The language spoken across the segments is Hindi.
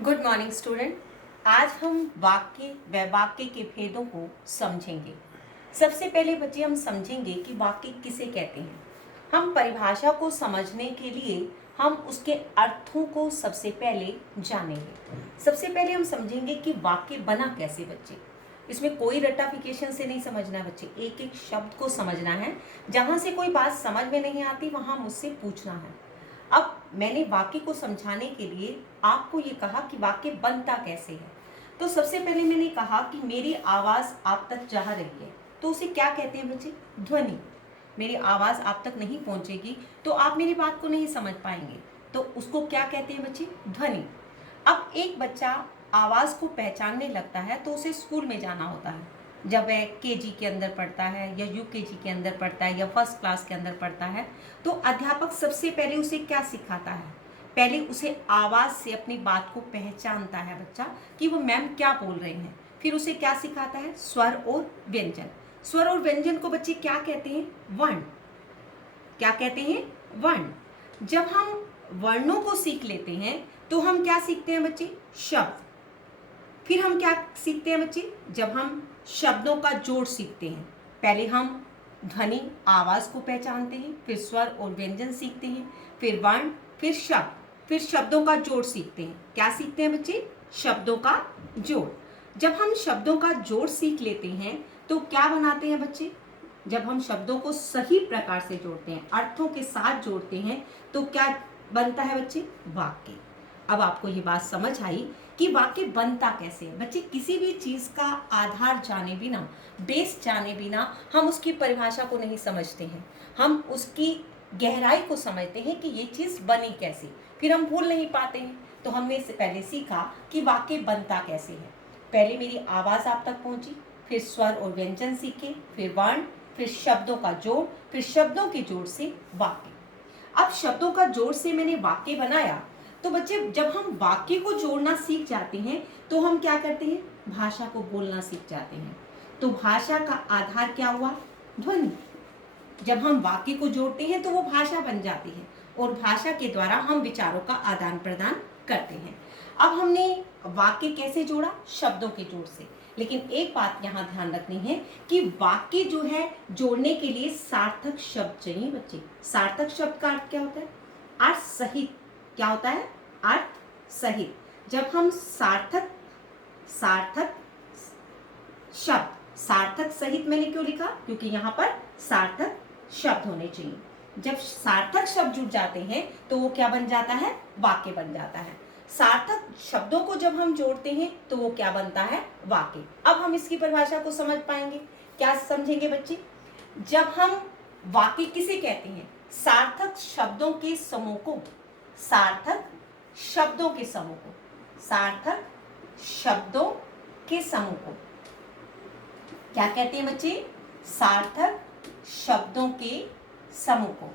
Good morning student. आज हम वाक्य व वाक्य के भेदों को समझेंगे। सबसे पहले बच्चे हम समझेंगे कि वाक्य किसे कहते हैं। हम परिभाषा को समझने के लिए हम उसके अर्थों को सबसे पहले जानेंगे। सबसे पहले हम समझेंगे कि वाक्य बना कैसे बच्चे। इसमें कोई रटाफिकेशन से नहीं समझना है बच्चे, एक एक शब्द को समझना है। जहाँ से कोई बात समझ में नहीं आती वहाँ मुझसे पूछना है। अब मैंने वाक्य को समझाने के लिए आपको ये कहा कि वाक्य बनता कैसे है। तो सबसे पहले मैंने कहा कि मेरी आवाज़ आप तक जा रही है, तो उसे क्या कहते हैं बच्चे? ध्वनि। मेरी आवाज़ आप तक नहीं पहुंचेगी तो आप मेरी बात को नहीं समझ पाएंगे, तो उसको क्या कहते हैं बच्चे? ध्वनि। अब एक बच्चा आवाज़ को पहचानने लगता है तो उसे स्कूल में जाना होता है। जब वह केजी के अंदर पढ़ता है या यूकेजी के अंदर पढ़ता है या फर्स्ट क्लास के अंदर पढ़ता है, तो अध्यापक सबसे पहले उसे क्या सिखाता है? पहले उसे आवाज़ से अपनी बात को पहचानता है बच्चा कि वो मैम क्या बोल रहे हैं। फिर उसे क्या सिखाता है? स्वर और व्यंजन। स्वर और व्यंजन को बच्चे क्या कहते हैं? वर्ण। क्या कहते हैं? वर्ण। जब हम वर्णों को सीख लेते हैं तो हम क्या सीखते हैं बच्चे? शब्द। फिर हम क्या सीखते हैं बच्चे? जब हम शब्दों का जोड़ सीखते हैं। पहले हम ध्वनि आवाज़ को पहचानते हैं, फिर स्वर और व्यंजन सीखते हैं, फिर वर्ण, फिर शब्द, फिर शब्दों का जोड़ सीखते हैं। क्या सीखते हैं बच्चे? शब्दों का जोड़। जब हम शब्दों का जोड़ सीख लेते हैं तो क्या बनाते हैं बच्चे? जब हम शब्दों को सही प्रकार से जोड़ते हैं, अर्थों के साथ जोड़ते हैं, तो क्या बनता है बच्चे? वाक्य। अब आपको ये बात समझ आई कि वाक्य बनता कैसे है। बच्चे किसी भी चीज़ का आधार जाने बिना, बेस जाने बिना हम उसकी परिभाषा को नहीं समझते हैं। हम उसकी गहराई को समझते हैं कि ये चीज़ बनी कैसे, फिर हम भूल नहीं पाते हैं। तो हमने इससे पहले सीखा कि वाक्य बनता कैसे है। पहले मेरी आवाज़ आप तक पहुंची, फिर स्वर और व्यंजन सीखे, फिर वर्ण, फिर शब्दों का जोड़, फिर शब्दों के जोड़ से वाक्य। अब शब्दों का जोड़ से मैंने वाक्य बनाया। तो बच्चे जब हम वाक्य को जोड़ना सीख जाते हैं तो हम क्या करते हैं? भाषा को बोलना सीख जाते हैं। तो भाषा का आधार क्या हुआ? ध्वनि। जब हम वाक्य को जोड़ते हैं तो वो भाषा बन जाती है और भाषा के द्वारा हम विचारों का आदान प्रदान करते हैं। अब हमने वाक्य कैसे जोड़ा? शब्दों के जोड़ से। लेकिन एक बात यहाँ ध्यान रखनी है कि वाक्य जो है जोड़ने के लिए सार्थक शब्द चाहिए बच्चे। सार्थक शब्द का अर्थ क्या होता है? अर्थ सहित। क्या होता है? अर्थ सहित। जब हम सार्थक सार्थक शब्द, सार्थक सहित मैंने क्यों लिखा? क्योंकि यहाँ पर सार्थक शब्द होने चाहिए। जब सार्थक शब्द जुड़ जाते हैं तो वो क्या बन जाता है? वाक्य बन जाता है। सार्थक शब्दों को जब हम जोड़ते हैं तो वो क्या बनता है? वाक्य। अब हम इसकी परिभाषा को समझ पाएंगे। क्या समझेंगे बच्चे? जब हम वाक्य किसे कहते हैं? सार्थक शब्दों के समूह को। सार्थक शब्दों के समूह को। सार्थक शब्दों के समूह को क्या कहते हैं बच्चे? सार्थक शब्दों के समूह को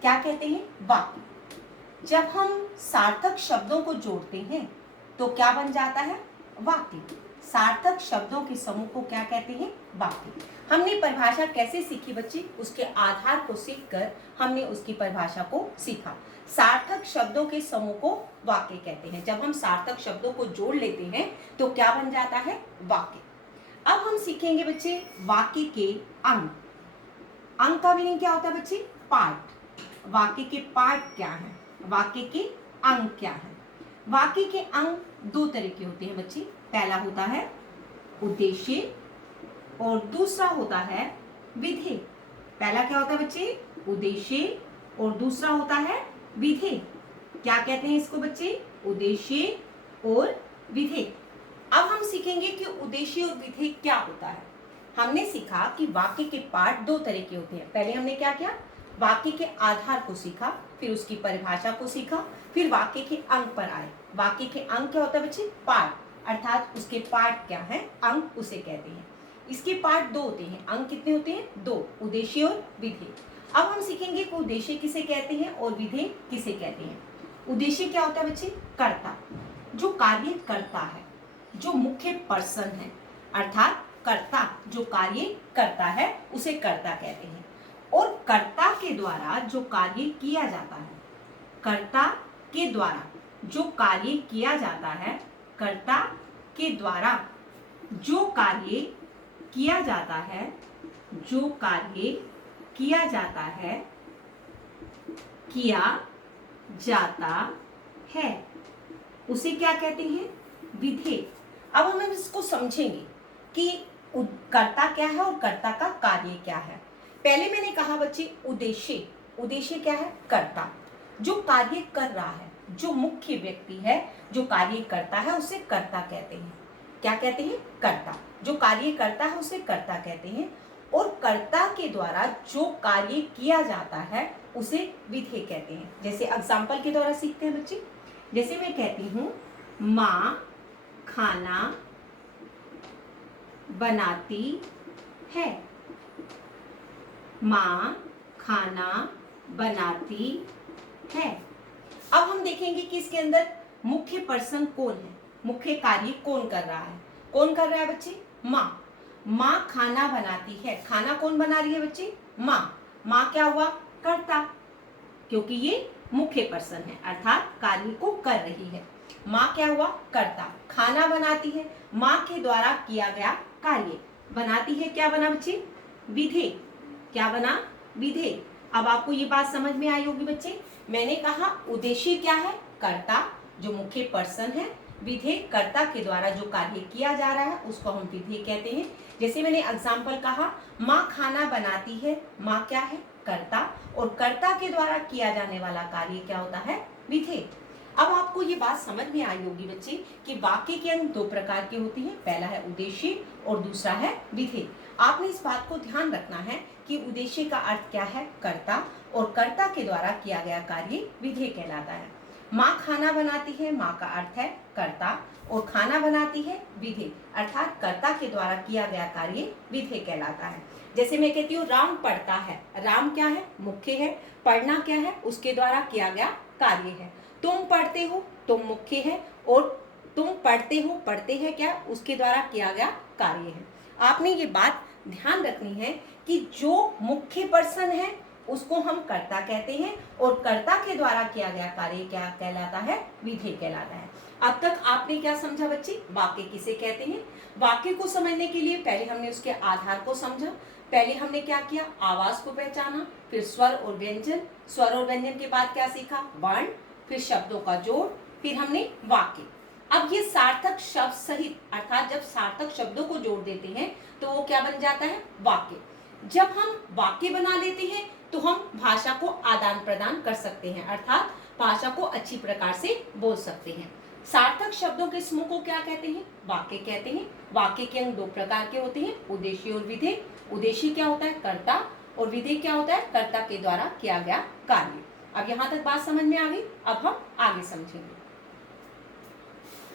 क्या कहते हैं? वाक्य। जब हम सार्थक शब्दों को जोड़ते हैं तो क्या बन जाता है? वाक्य। सार्थक शब्दों के समूह को क्या कहते हैं? वाक्य। हमने परिभाषा कैसे सीखी बच्चे? उसके आधार को सीखकर हमने उसकी परिभाषा को सीखा। सार्थक शब्दों के समूह को वाक्य कहते हैं। जब हम सार्थक शब्दों को जोड़ लेते हैं तो क्या बन जाता है? वाक्य। अब हम सीखेंगे बच्चे वाक्य के अंग। अंग का मीनिंग क्या होता है बच्चे? पार्ट। वाक्य के पार्ट क्या है? वाक्य के अंग क्या है? वाक्य के अंग दो तरह के होते हैं बच्चे। पहला होता है उद्देश्य और दूसरा होता है विधेय। पहला क्या होता है बच्चे? उद्देश्य और दूसरा होता है विधेय। क्या कहते हैं इसको बच्चे? उद्देश्य और विधेय। अब हम सीखेंगे कि उद्देश्य और विधेय क्या होता है। हमने सीखा कि वाक्य के पार्ट दो तरह के होते हैं। पहले हमने क्या किया? वाक्य के आधार को सीखा, फिर उसकी परिभाषा को सीखा, फिर वाक्य के अंग पर आए। वाक्य के अंग क्या होता है बच्चे? पार्ट। अर्थात उसके पार्ट क्या है? अंग उसे कहते हैं। इसके पार्ट दो होते हैं। अंग कितने होते हैं? दो। उद्देश्य और विधेय। अब हम सीखेंगे कि उद्देश्य किसे कहते हैं और विधेय किसे कहते हैं। उद्देश्य क्या होता है बच्चे? कर्ता, जो कार्य करता है, जो मुख्य पर्सन है। अर्थात कर्ता जो कार्य करता है उसे कर्ता कहते हैं। और कर्ता के द्वारा जो कार्य किया जाता है, कर्ता के द्वारा जो कार्य किया जाता है, कर्ता के द्वारा जो कार्य किया जाता है, जो कार्य किया जाता है, किया जाता है, उसे क्या कहते हैं? विधेय। अब हम इसको समझेंगे कि कर्ता क्या है और कर्ता का कार्य क्या है। पहले मैंने कहा बच्चे उद्देश्य, उद्देश्य क्या है? कर्ता, जो कार्य कर रहा है, जो मुख्य व्यक्ति है जो कार्य करता है उसे कर्ता कहते हैं। क्या कहते हैं? कर्ता। जो कार्य करता है उसे कर्ता कहते हैं। और कर्ता के द्वारा जो कार्य किया जाता है उसे विधेय कहते हैं। जैसे एग्जाम्पल के द्वारा सीखते हैं बच्चे। जैसे मैं कहती हूँ माँ खाना बनाती है, माँ खाना बनाती है। अब हम देखेंगे कि इसके अंदर मुख्य पर्सन कौन है, मुख्य कार्य कौन कर रहा है। कौन कर रहा है बच्चे? माँ। माँ खाना बनाती है। खाना कौन बना रही है बच्चे? माँ। माँ क्या हुआ? कर्ता, क्योंकि ये मुख्य पर्सन है अर्थात कार्य को कर रही है। माँ क्या हुआ? कर्ता। खाना बनाती है, माँ के द्वारा किया गया कार्य। बनाती है क्या बना बच्चे? विधेय। क्या बना? विधेय। अब आपको ये बात समझ में आई होगी बच्चे। मैंने कहा उद्देश्य क्या है? कर्ता, जो मुख्य पर्सन है। विधेय, कर्ता के द्वारा जो कार्य किया जा रहा है उसको हम विधेय कहते हैं। जैसे मैंने एग्जाम्पल कहा माँ खाना बनाती है, माँ क्या है? कर्ता, और कर्ता के द्वारा किया जाने वाला कार्य क्या होता है? विधेय। अब आपको ये बात समझ में आई होगी बच्चे कि वाक्य के अंग दो प्रकार के होती हैं। पहला है उद्देश्य और दूसरा है विधेय। आपने इस बात को ध्यान रखना है कि उद्देश्य का अर्थ क्या है? कर्ता, और कर्ता के द्वारा किया गया कार्य विधेय कहलाता है। माँ खाना बनाती है, माँ का अर्थ है कर्ता, और खाना बनाती है विधेय, अर्थात कर्ता के द्वारा किया गया कार्य विधेय कहलाता है। जैसे मैं कहती हूँ राम पढ़ता है, राम क्या है? मुख्य है। पढ़ना क्या है? उसके द्वारा किया गया कार्य है। तुम पढ़ते हो, तुम मुख्य है, और तुम पढ़ते हो, पढ़ते हैं क्या? उसके द्वारा किया गया कार्य है। आपने ये बात ध्यान रखनी है कि जो मुख्य पर्सन है उसको हम कर्ता कहते हैं, और कर्ता के द्वारा किया गया कार्य क्या कहलाता है? विधेय कहलाता है। अब तक आपने क्या समझा बच्चे? वाक्य किसे कहते हैं? वाक्य को समझने के लिए पहले हमने उसके आधार को समझा। पहले हमने क्या किया? आवाज को पहचाना, फिर स्वर और व्यंजन, स्वर और व्यंजन के बाद क्या सीखा? वर्ण, फिर शब्दों का जोड़, फिर हमने वाक्य। अब ये सार्थक शब्द सहित, अर्थात जब सार्थक शब्दों को जोड़ देते हैं तो वो क्या बन जाता है? वाक्य। जब हम वाक्य बना लेते हैं तो हम भाषा को आदान प्रदान कर सकते हैं, अर्थात भाषा को अच्छी प्रकार से बोल सकते हैं। सार्थक शब्दों के समूह को क्या कहते हैं? वाक्य कहते हैं। वाक्य के अंग दो प्रकार के होते हैं, उद्देश्य और विधेय। उद्देश्य क्या होता है? कर्ता, और विधेय क्या होता है? कर्ता के द्वारा किया गया कार्य। अब यहाँ तक बात समझ में आ गई। अब हम आगे समझेंगे।